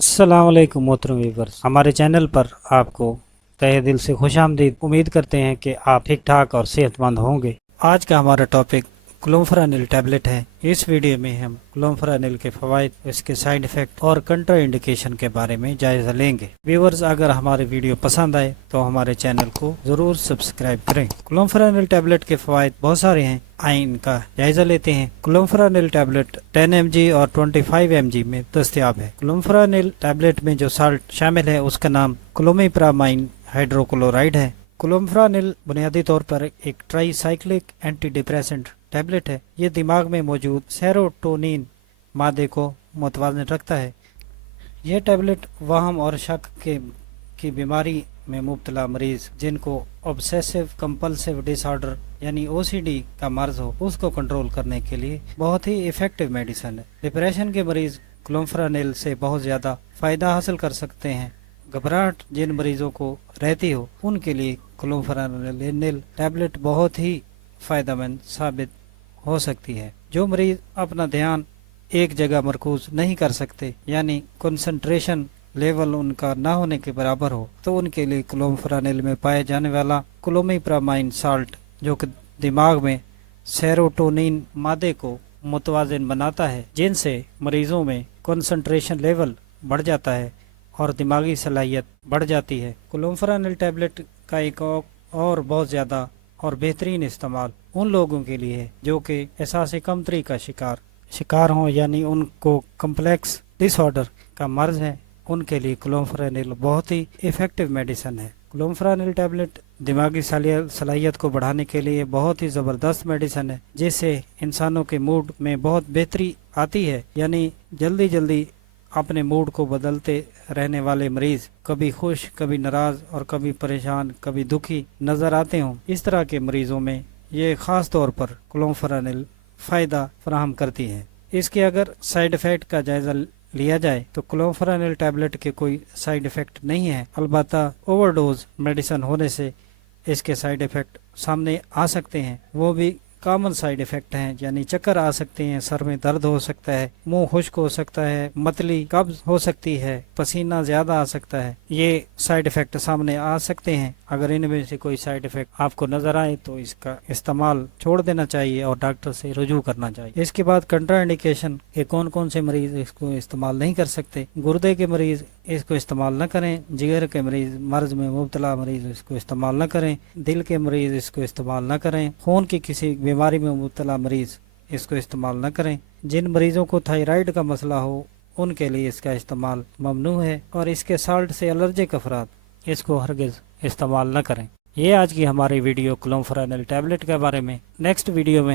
अस्सलाम वालेकुम मोहतरम व्यूअर्स, हमारे चैनल पर आपको तहे दिल से खुश आमदीद। उम्मीद करते हैं कि आप ठीक ठाक और सेहतमंद होंगे। आज का हमारा टॉपिक क्लोम्फेनिल टैबलेट है। इस वीडियो में हम क्लोम्फेनिल के फ़वाइद, इसके साइड इफ़ेक्ट और कंट्रा इंडिकेशन के बारे में जायज़ा लेंगे। व्यूअर्स, अगर हमारे वीडियो पसंद आए तो हमारे चैनल को ज़रूर सब्सक्राइब करें। क्लोम्फेनिल टैबलेट के फ़वाइद बहुत सारे हैं, आइए इनका जायजा लेते हैं। क्लोम्फेनिल टैबलेट 10 mg और 25 mg में दस्तयाब है। क्लोम्फेनिल टैबलेट में जो साल्ट शामिल है उसका नाम क्लोमिप्रामाइन हाइड्रोक्लोराइड है। क्लोम्फेनिल बुनियादी तौर पर एक ट्राईसाइक्लिक एंटी डिप्रेसेंट टैबलेट है। ये दिमाग में मौजूद सेरोटोनिन मादे को मुतवाज़िन रखता है। यह टैबलेट वहम और शक की बीमारी में मुब्तला मरीज जिनको ऑब्सेसिव कंपल्सिव डिसऑर्डर यानी OCD का मर्ज हो, उसको कंट्रोल करने के लिए बहुत ही इफेक्टिव मेडिसिन है। डिप्रेशन के मरीज क्लोम्फेनिल से बहुत ज़्यादा फ़ायदा हासिल कर सकते हैं। घबराहट जिन मरीजों को रहती हो उनके लिए क्लोम्फेनिल टैबलेट बहुत ही फ़ायदेमंद साबित हो सकती है। जो मरीज अपना ध्यान एक जगह मरकूज नहीं कर सकते, यानी कंसंट्रेशन लेवल उनका ना होने के बराबर हो, तो उनके लिए क्लोम्फेनिल में पाए जाने वाला क्लोमिप्रामाइन साल्ट, जो कि दिमाग में सेरोटोनिन मादे को मुतवाज़िन बनाता है, जिनसे मरीजों में कंसंट्रेशन लेवल बढ़ जाता है और दिमागी सलाहियत बढ़ जाती है। क्लोम्फेनिल टैबलेट का एक और बहुत ज़्यादा और बेहतरीन इस्तेमाल उन लोगों के लिए है जो कि एहसास कमतरी का शिकार हों, यानी उनको कम्प्लेक्स डिसऑर्डर का मर्ज है। उनके लिए क्लोम्फेनिल बहुत ही इफ़ेक्टिव मेडिसिन है। क्लोम्फेनिल टैबलेट दिमागी सलाहियत को बढ़ाने के लिए बहुत ही ज़बरदस्त मेडिसिन है, जिससे इंसानों के मूड में बहुत बेहतरी आती है। यानी जल्दी जल्दी अपने मूड को बदलते रहने वाले मरीज कभी खुश, कभी नाराज़ और कभी परेशान, कभी दुखी नज़र आते हों, इस तरह के मरीज़ों में ये ख़ास तौर पर क्लोम्फेनिल फ़ायदा फराहम करती है। इसके अगर साइड इफ़ेक्ट का जायज़ा लिया जाए तो क्लोम्फेनिल टैबलेट के कोई साइड इफ़ेक्ट नहीं है। अलबत्ता ओवरडोज मेडिसिन होने से इसके साइड इफ़ेक्ट सामने आ सकते हैं। वो भी कॉमन साइड इफ़ेक्ट हैं, यानी चक्कर आ सकते हैं, सर में दर्द हो सकता है, मुंह खुश्क हो सकता है, मतली कब्ज हो सकती है, पसीना ज़्यादा आ सकता है। ये साइड इफ़ेक्ट सामने आ सकते हैं। अगर इनमें से कोई साइड इफ़ेक्ट आपको नज़र आए तो इसका इस्तेमाल छोड़ देना चाहिए और डॉक्टर से रुजू करना चाहिए। इसके बाद कंट्रा इंडिकेशन के कौन कौन से मरीज़ इसको इस्तेमाल नहीं कर सकते। गुर्दे के मरीज़ इसको इस्तेमाल न करें, जिगर के मरीज़, मर्ज में मुब्तला मरीज़ इसको इस्तेमाल न करें, दिल के मरीज़ इसको इस्तेमाल न करें, खून की किसी बीमारी में मुब्तला मरीज़ इसको इस्तेमाल न करें। जिन मरीज़ों को थायराइड का मसला हो उनके लिए इसका इस्तेमाल ममनू है, और इसके साल्ट से एलर्जिक अफराद इसको हरगिज़ इस्तेमाल न करें। ये आज की हमारी वीडियो क्लोम्फेनिल टैबलेट के बारे में। नेक्स्ट वीडियो में